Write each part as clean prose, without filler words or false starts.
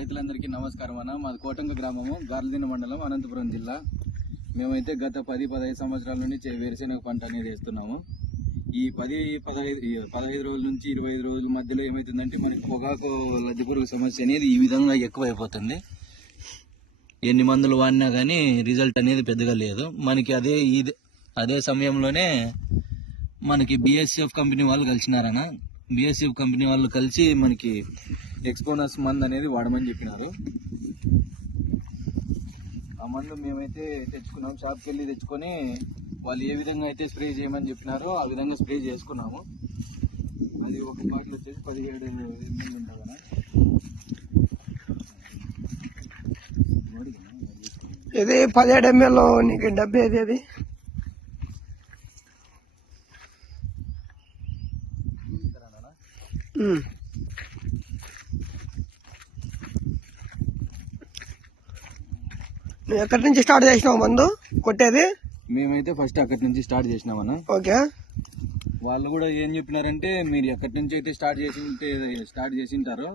రైతులందరికీ నమస్కారం అన్న. మాది కోటంగ గ్రామము, గార్లదిన్న మండలం, అనంతపురం జిల్లా. మేమైతే గత 10-15 సంవత్సరాల నుండి వేరుశెనగ పంట అనేది వేస్తున్నాము. ఈ 15 రోజుల నుంచి 25 రోజుల మధ్యలో ఏమవుతుందంటే మనకి పొగాకు లద్దె పురుగు సమస్య అనేది ఈ విధంగా ఎక్కువైపోతుంది. ఎన్ని మందులు వాడినా కానీ రిజల్ట్ అనేది పెద్దగా లేదు మనకి. అదే సమయంలోనే మనకి బిఎస్ఎఫ్ కంపెనీ వాళ్ళు కలిసినారన్న. బిఎస్ఎఫ్ కంపెనీ వాళ్ళు కలిసి మనకి ఎక్స్పోనస్ మందు అనేది వాడమని చెప్పినారు. ఆ మందు మేమైతే తెచ్చుకున్నాం, షాప్కి వెళ్ళి తెచ్చుకొని వాళ్ళు ఏ విధంగా అయితే స్ప్రే చేయమని చెప్పినారో ఆ విధంగా స్ప్రే చేసుకున్నాము. అది ఒక బాటిల్ వచ్చేసి 17 ml ఉంటుందన్న. ఇది 17 ml. నీకు డబ్బు ఏది అది? నువ్వు ఎక్కడి నుంచి స్టార్ట్ చేసినావు మందు కొట్టేది? మేమైతే ఫస్ట్ అక్కడి నుంచి స్టార్ట్ చేసినామన్నా. ఓకే. వాళ్ళు కూడా ఏం చెప్పినారంటే, మీరు ఎక్కడి నుంచి అయితే స్టార్ట్ చేసింటారో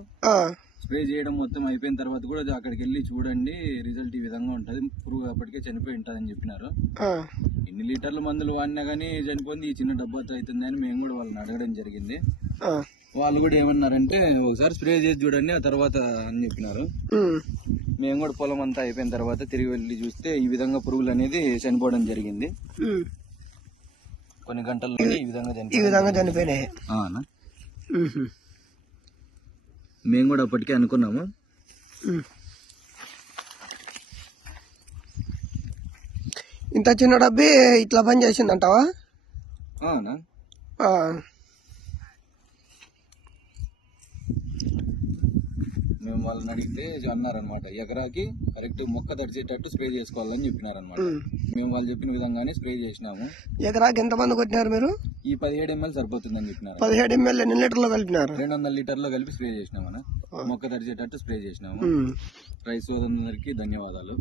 స్ప్రే చేయడం మొత్తం అయిపోయిన తర్వాత కూడా అక్కడికి వెళ్ళి చూడండి, రిజల్ట్ ఈ విధంగా ఉంటుంది, పురుగు అప్పటికే చనిపోయి ఉంటుంది అని చెప్పినారు. ఎన్ని లీటర్ల మందులు వాడినా కానీ చనిపోయింది, ఈ చిన్న డబ్బాతో అవుతుంది అని మేము కూడా వాళ్ళని అడగడం జరిగింది. వాళ్ళు కూడా ఏమన్నారంటే, ఒకసారి స్ప్రే చేసి చూడండి ఆ తర్వాత అని చెప్పినారు. మేము కూడా పొలం అంతా అయిపోయిన తర్వాత తిరిగి వెళ్ళి చూస్తే ఈ విధంగా పురుగులు అనేది చనిపోవడం జరిగింది. కొన్ని గంటల్లో ఈ విధంగా చనిపోయినాయి. మేము కూడా అప్పటికే అనుకున్నాము. ఇంత చిన్న డబ్బి ఇట్లా పని చేసిందంటావా? మేము వాళ్ళని అడిగితే అన్నారనమాట, ఎకరాకి కరెక్ట్ మొక్క తడిచేటట్టు స్ప్రే చేసుకోవాలని చెప్పినారనమాట. మేము వాళ్ళు చెప్పిన విధంగానే స్ప్రే చేసినాము. ఎకరాకి ఎంత మంది కొట్టినారు మీరు? ఈ 17 ml సరిపోతుందని చెప్పినారు. 17 ml ఎన్ని లీటర్లో కలిపినారు? 200 లీటర్లో కలిపి స్ప్రే చేసినామన్నా. మొక్క తడిచేటట్టు స్ప్రే చేసినాము. రైతు సోదరులందరికీ ధన్యవాదాలు.